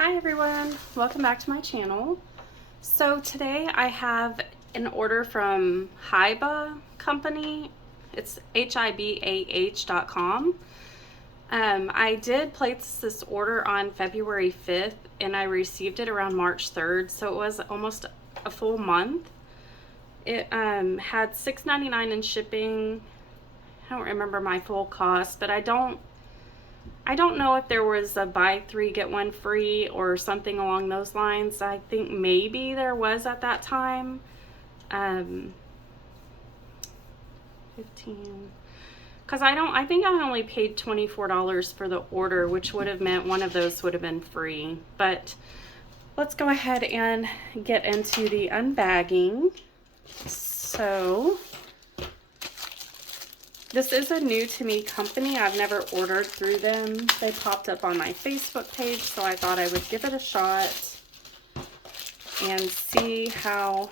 Hi everyone, welcome back to my channel. So today I have an order from Hiba company. It's hibah.com. I did place this order on February 5th and I received it around March 3rd, so it was almost a full month. It had $6.99 in shipping. I don't remember my full cost, but I don't know if there was a buy three get one free or something along those lines. I think maybe there was at that time. 15, because I think I only paid $24 for the order, which would have meant one of those would have been free. But let's go ahead and get into the unbagging. So this is a new to me company. I've never ordered through them. They popped up on my Facebook page, so I thought I would give it a shot and see how.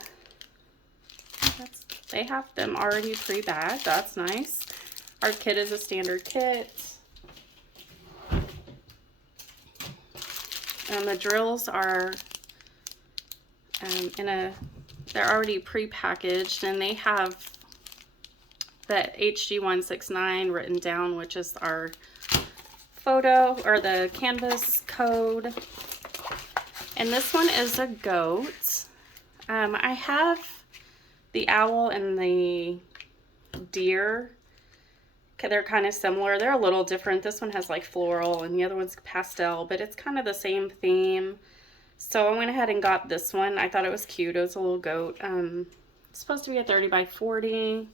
They have them already pre-bagged. That's nice. Our kit is a standard kit. And the drills are they're already pre-packaged, and they have the HG169 written down, which is our photo or the canvas code. And this one is a goat. I have the owl and the deer. They're kind of similar. They're a little different. This one has like floral and the other one's pastel, but it's kind of the same theme. So I went ahead and got this one. I thought it was cute. It was a little goat. It's supposed to be a 30 by 40.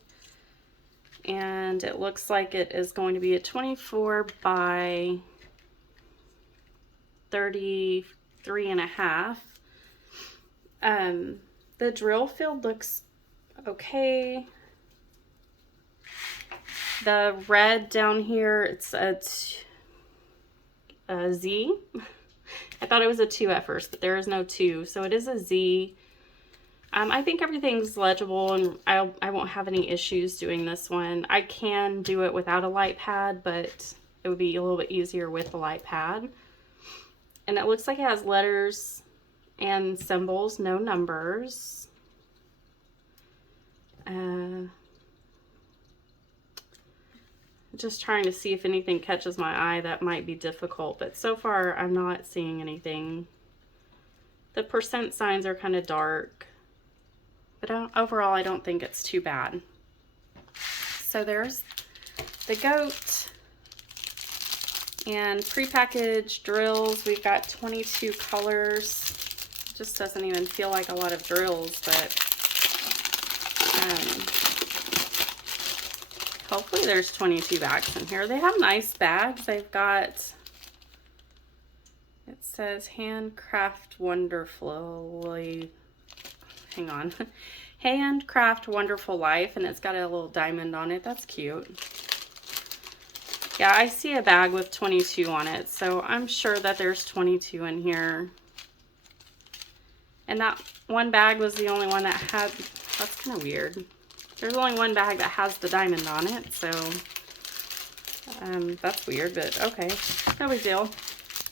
And it looks like it is going to be a 24 by 33.5. The drill field looks okay. The red down here, it's a Z. I thought it was a 2 at first, but there is no 2, so it is a Z. I think everything's legible, and I won't have any issues doing this one. I can do it without a light pad, but it would be a little bit easier with the light pad. And it looks like it has letters and symbols, no numbers. Just trying to see if anything catches my eye. That might be difficult, but so far I'm not seeing anything. The percent signs are kind of dark, but overall I don't think it's too bad. So there's the goat. And prepackaged drills, we've got 22 colors. It just doesn't even feel like a lot of drills, but hopefully there's 22 bags in here. They have nice bags. They've got, it says handcraft wonderfully, hang on, handcraft wonderful life, and it's got a little diamond on it. That's cute. Yeah, I see a bag with 22 on it, so I'm sure that there's 22 in here. And that one bag was the only one that had, that's kind of weird. There's only one bag that has the diamond on it, so that's weird, but okay, no big deal.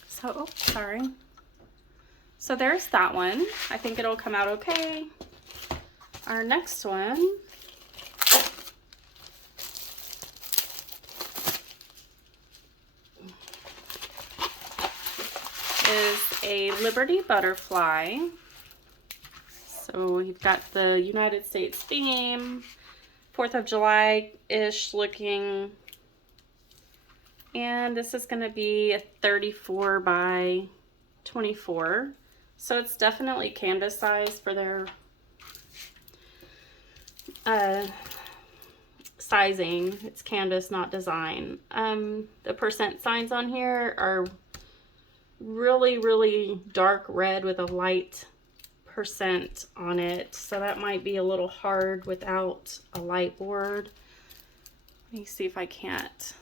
So, oh, sorry. So there's that one. I think it'll come out okay. Our next one is a Liberty butterfly. So we've got the United States theme, 4th of July-ish looking. And this is going to be a 34 by 24. So it's definitely canvas size for their sizing. It's canvas, not design. The percent signs on here are really, really dark red with a light percent on it, so that might be a little hard without a light board. Let me see if I can't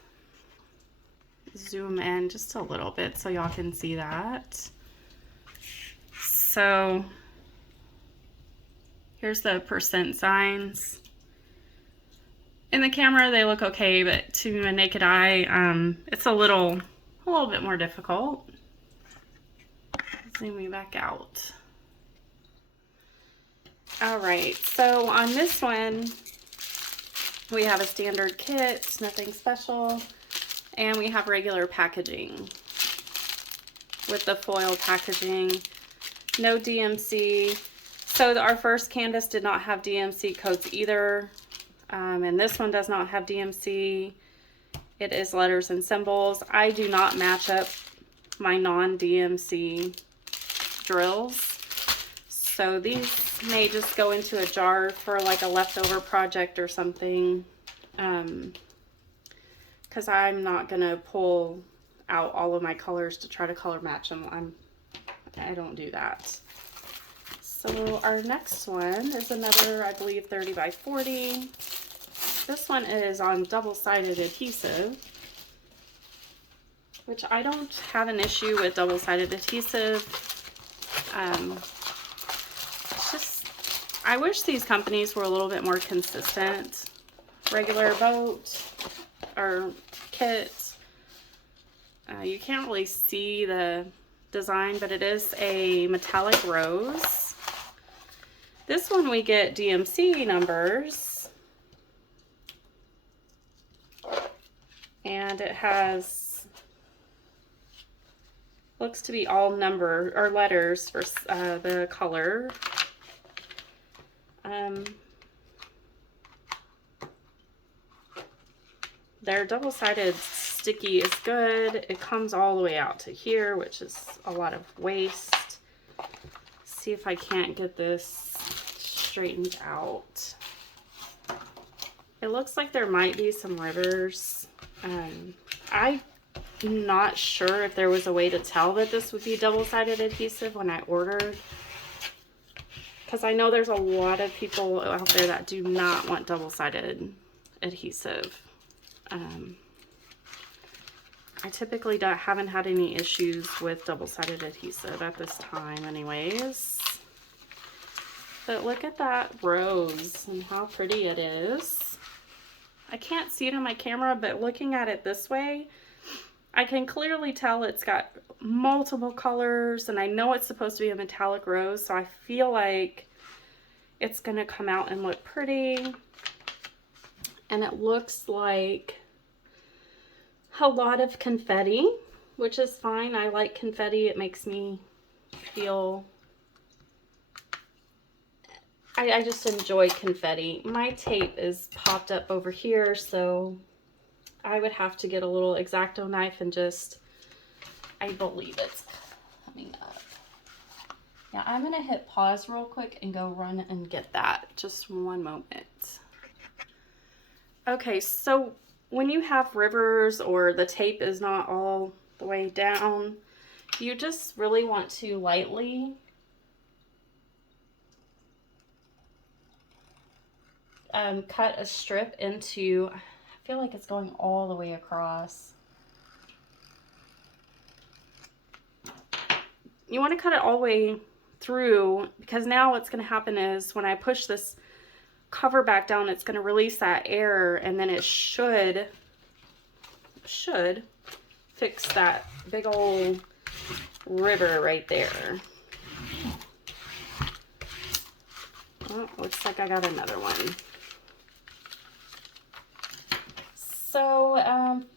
zoom in just a little bit so y'all can see that. So here's the percent signs. In the camera they look okay, but to a naked eye it's a little bit more difficult. zoom me back out. All right, so on this one, we have a standard kit, nothing special, and we have regular packaging with the foil packaging, no DMC. So our first canvas did not have DMC codes either, and this one does not have DMC. It is letters and symbols. I do not match up my non-DMC drills, so these may just go into a jar for like a leftover project or something, because I'm not gonna pull out all of my colors to try to color match them. I don't do that. So our next one is another, I believe, 30 by 40. This one is on double-sided adhesive, which I don't have an issue with double-sided adhesive. It's just, I wish these companies were a little bit more consistent. Regular boat or kit, you can't really see the design, but it is a metallic rose. This one we get DMC numbers, and it has, looks to be all number or letters for the color. Their double-sided sticky is good. It comes all the way out to here, which is a lot of waste. See if I can't get this straightened out. It looks like there might be some rivers. I'm not sure if there was a way to tell that this would be double-sided adhesive when I ordered, because I know there's a lot of people out there that do not want double-sided adhesive. I typically haven't had any issues with double-sided adhesive at this time anyways. But look at that rose and how pretty it is. I can't see it on my camera, but looking at it this way, I can clearly tell it's got multiple colors, and I know it's supposed to be a metallic rose, so I feel like it's gonna come out and look pretty. And it looks like a lot of confetti, which is fine. I like confetti. It makes me feel, I just enjoy confetti. My tape is popped up over here, so I would have to get a little X-Acto knife and just, I believe it's coming up. Yeah, I'm gonna hit pause real quick and go run and get that. Just one moment. Okay, so when you have rivers or the tape is not all the way down, you just really want to lightly cut a strip into, I feel like it's going all the way across. You want to cut it all the way through, because now what's going to happen is when I push this cover back down, it's going to release that air, and then it should fix that big old river right there. Oh, looks like I got another one. So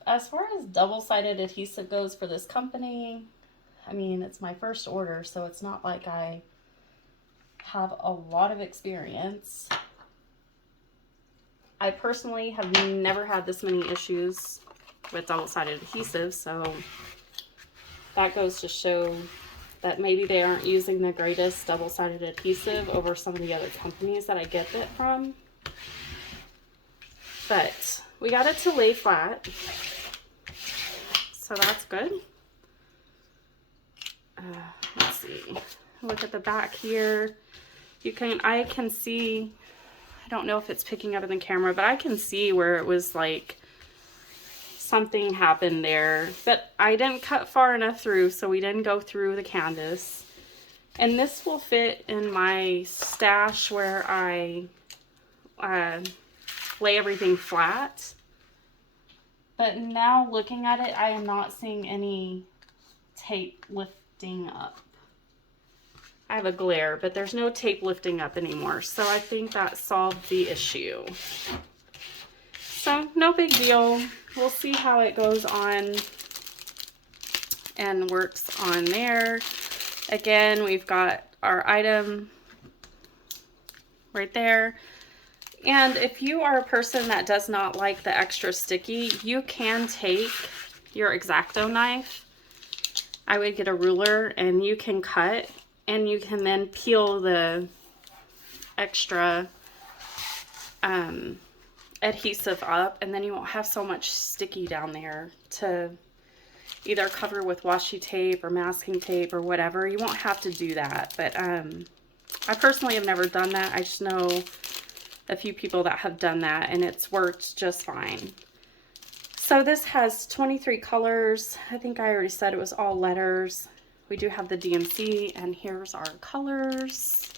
as far as double-sided adhesive goes for this company, I mean, it's my first order, so it's not like I have a lot of experience. I personally have never had this many issues with double-sided adhesive, so that goes to show that maybe they aren't using the greatest double-sided adhesive over some of the other companies that I get it from. But we got it to lay flat, so that's good. Let's see. Look at the back here. I can see, I don't know if it's picking up in the camera, but I can see where it was like something happened there. But I didn't cut far enough through, so we didn't go through the canvas. And this will fit in my stash where I lay everything flat. But now looking at it, I am not seeing any tape lifting up. I have a glare, but there's no tape lifting up anymore. So I think that solved the issue. So no big deal. We'll see how it goes on and works on there. Again, we've got our item right there. And if you are a person that does not like the extra sticky, you can take your X-Acto knife. I would get a ruler and you can cut, and you can then peel the extra adhesive up, and then you won't have so much sticky down there to either cover with washi tape or masking tape or whatever. You won't have to do that, but I personally have never done that. I just know a few people that have done that, and it's worked just fine. So this has 23 colors. I think I already said it was all letters. We do have the DMC, and here's our colors.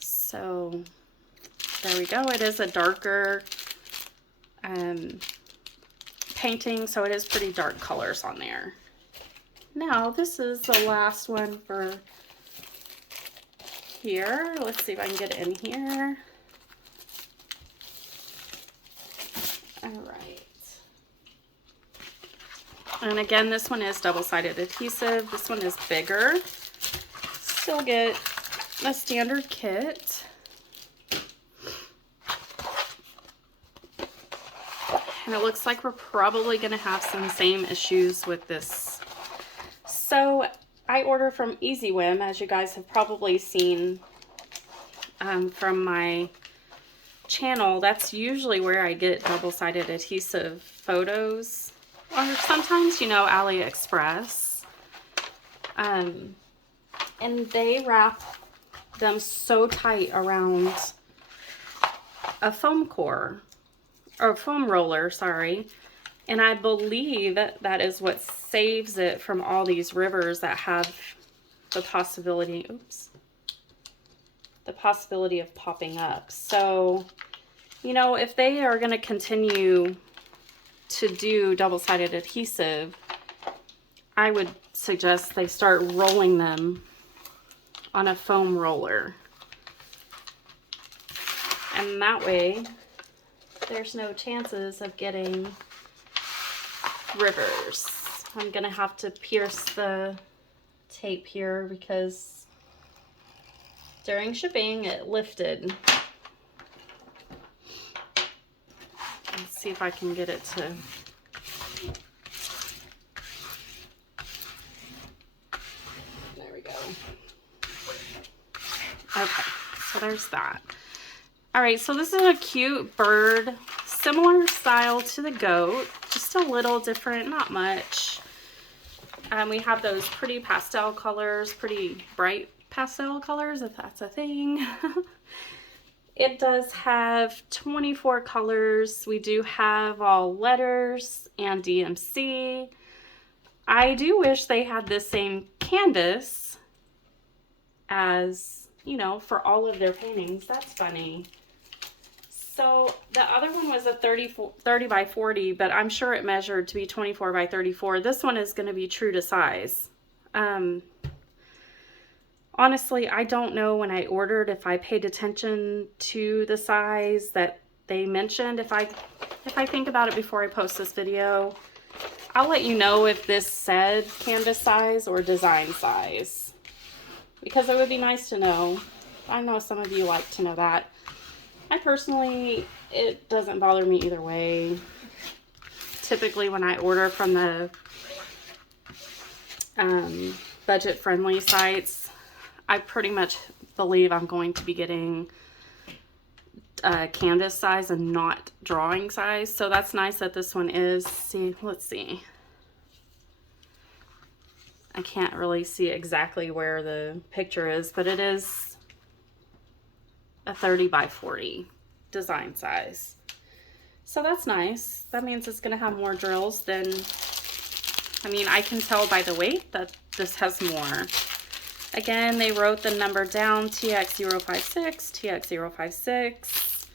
So there we go. It is a darker painting, so it is pretty dark colors on there. Now this is the last one for here. Let's see if I can get it in here. All right. And again, this one is double-sided adhesive. This one is bigger. Still get a standard kit. And it looks like we're probably going to have some same issues with this. So I order from Easy Whim, as you guys have probably seen from my channel. That's usually where I get double-sided adhesive photos, or sometimes, you know, AliExpress. And they wrap them so tight around a foam core, or foam roller, sorry. And I believe that is what saves it from all these rivers that have the possibility, oops, the possibility of popping up. So, you know, if they are going to continue to do double-sided adhesive, I would suggest they start rolling them on a foam roller. And that way, there's no chances of getting rivers. I'm gonna have to pierce the tape here because during shipping it lifted. Let's see if I can get it to. There we go. Okay, so there's that. All right, so this is a cute bird, similar style to the goat, just a little different, not much. We have those pretty pastel colors, pretty bright pastel colors, if that's a thing. It does have 24 colors. We do have all letters and DMC. I do wish they had the same canvas as, you know, for all of their paintings. That's funny. So the other one was a 30 by 40, but I'm sure it measured to be 24 by 34. This one is going to be true to size. Honestly, I don't know when I ordered if I paid attention to the size that they mentioned. If I think about it before I post this video, I'll let you know if this said canvas size or design size, because it would be nice to know. I know some of you like to know that. I personally, it doesn't bother me either way. Typically when I order from the budget-friendly sites, I pretty much believe I'm going to be getting canvas size and not drawing size. So that's nice that this one is. See, let's see. I can't really see exactly where the picture is, but it is a 30 by 40 design size. So that's nice. That means it's going to have more drills than, I mean, I can tell by the weight that this has more. Again, they wrote the number down, TX056, TX056.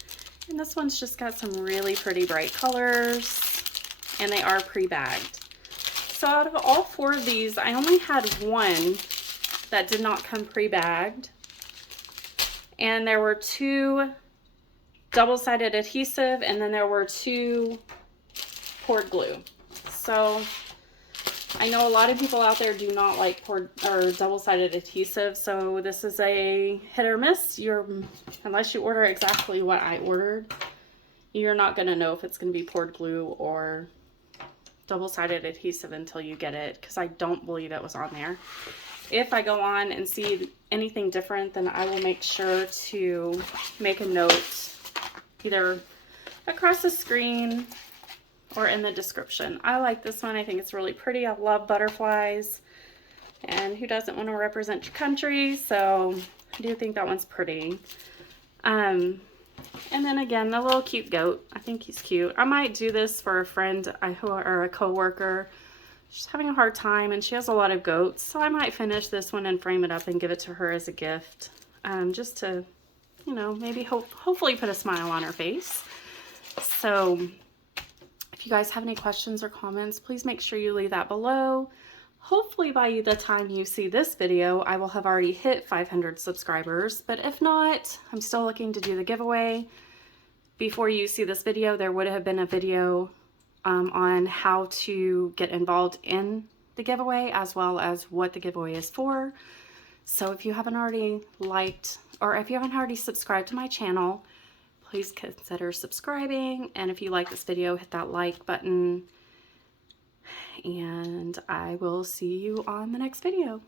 And this one's just got some really pretty bright colors, and they are pre-bagged. So out of all four of these, I only had one that did not come pre-bagged. And there were 2 double-sided adhesive, and then there were 2 poured glue. So I know a lot of people out there do not like poured or double-sided adhesive, so this is a hit or miss. Unless you order exactly what I ordered, you're not going to know if it's going to be poured glue or double-sided adhesive until you get it, because I don't believe it was on there. If I go on and see anything different, then I will make sure to make a note either across the screen or in the description. I like this one. I think it's really pretty. I love butterflies, and who doesn't want to represent your country? So I do think that one's pretty. And then again, the little cute goat. I think he's cute. I might do this for a friend or a co-worker. She's having a hard time and she has a lot of goats, so I might finish this one and frame it up and give it to her as a gift, just to, you know, maybe hopefully put a smile on her face. So if you guys have any questions or comments, please make sure you leave that below. Hopefully by the time you see this video, I will have already hit 500 subscribers, but if not, I'm still looking to do the giveaway. Before you see this video, there would have been a video on how to get involved in the giveaway, as well as what the giveaway is for. So if you haven't already liked, or if you haven't already subscribed to my channel, please consider subscribing. And if you like this video, hit that like button. And I will see you on the next video.